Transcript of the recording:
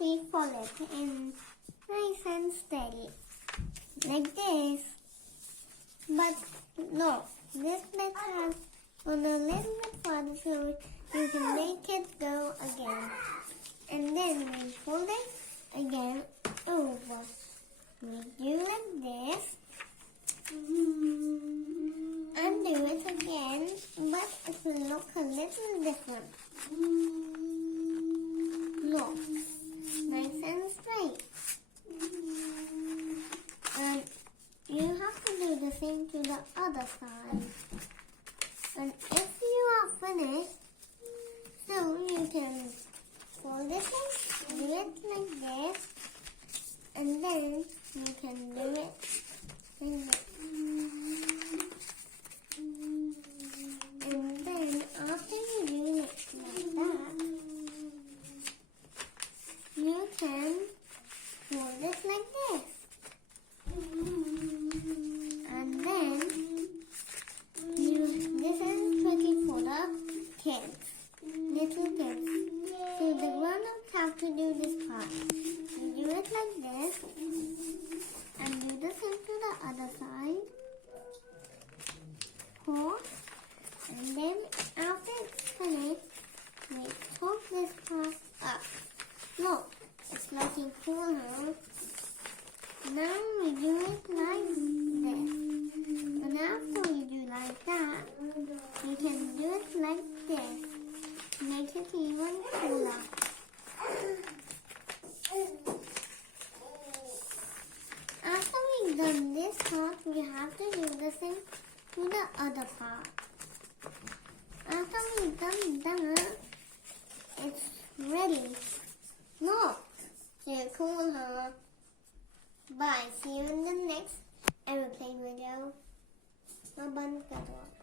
we fold it in nice and steady, like this. But no, this bit has gone a little bit farther so you can make it go again. And then we fold it again over. We do like this. And do it again, but it will look a little different. Look, nice and straight. And you have to do the same to the other side. And if you are finished, so you can fold it and do it like this, and then you can do it like this. And then after you do it like that, you can fold it like this. And then this is tricky for the kids, little kids. So the grown-ups have to do this part. You do it like this and do the same to the other side. Four. And then after it's finished, we put this part up. Look, it's looking cool now. Now we do it like this. And after we do like that, you can do it like this. Make it even cooler. After we've done this part, we have to do the same to the other part. After we've done that, it's ready. Look, so cool, huh? Bye. See you in the next aeroplane video. Bye-bye.